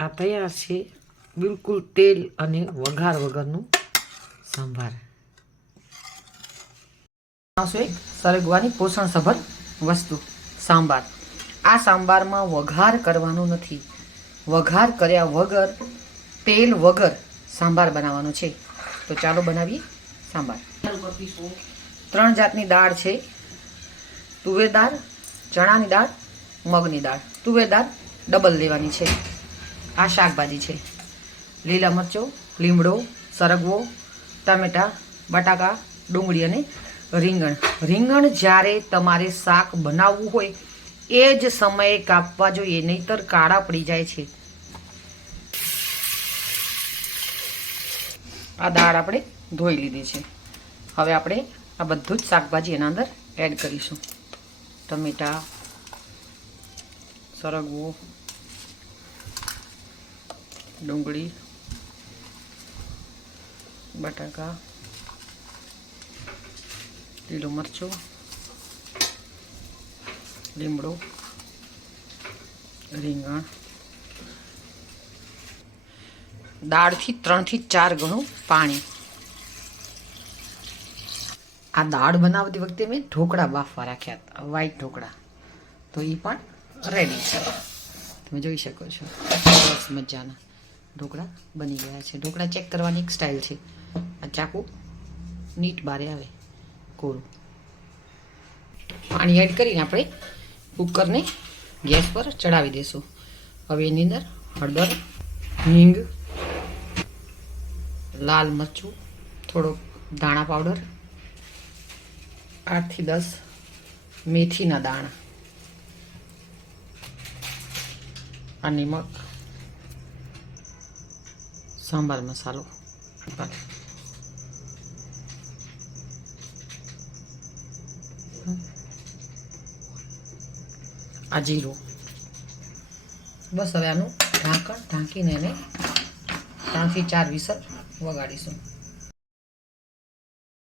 આ તૈયાર છે બિલકુલ તેલ અને વઘાર વગરનું સંભાર. એક સરગવાની પોષણસભર વસ્તુ સાંભાર. આ સાંભારમાં વઘાર કરવાનો નથી, વઘાર કર્યા વગર તેલ વગર સાંભાર બનાવવાનો છે. તો ચાલો બનાવીએ સાંભાર. 3 જાતની દાળ છે: તુવેર દાળ, ચણાની દાળ, મગની દાળ. તુવેર દાળ ડબલ લેવાની છે. આ શાકભાજી છે: લીલા મરચો, લીમડો, સરગવો, ટામેટાં, બટાકા, ડુંગળી અને રીંગણ. રીંગણ જ્યારે તમારે શાક બનાવવું હોય એ જ સમયે કાપવા જોઈએ, નહીતર કાળા પડી જાય છે. આ દાળ આપણે ધોઈ લીધી છે. હવે આપણે આ બધું જ શાકભાજી એના અંદર એડ કરીશું. ટમેટાં, સરગવો, ડુંગળી, બટાકા, લીલું મરચું, લીમડો, રીંગણ. દાળથી 3 થી 4 ગણું પાણી. આ દાળ બનાવતી વખતે મેં ઢોકળા બાફવા રાખ્યા હતા, વ્હાઈટ ઢોકળા. તો એ પણ રેડી છે, તમે જોઈ શકો છો. સરસ મજાના ઢોકળા બની ગયા છે. ઢોકળા ચેક કરવાની એક સ્ટાઇલ છે. આ ચાકુ નીટ બારે આવે કોરું. પાણી એડ કરીને આપણે કુકરને ગેસ પર ચડાવી દઈશું. હવે એની અંદર હળદર, હિંગ, લાલ મરચું, થોડો ધાણા પાવડર, 8 થી 10 મેથીના દાણા, આ નિમક, સાંભાર મસાલો, આ જીરું. બસ હવે આનું ઢાંકીને એને 3 થી 4 વિસલ વગાડીશું.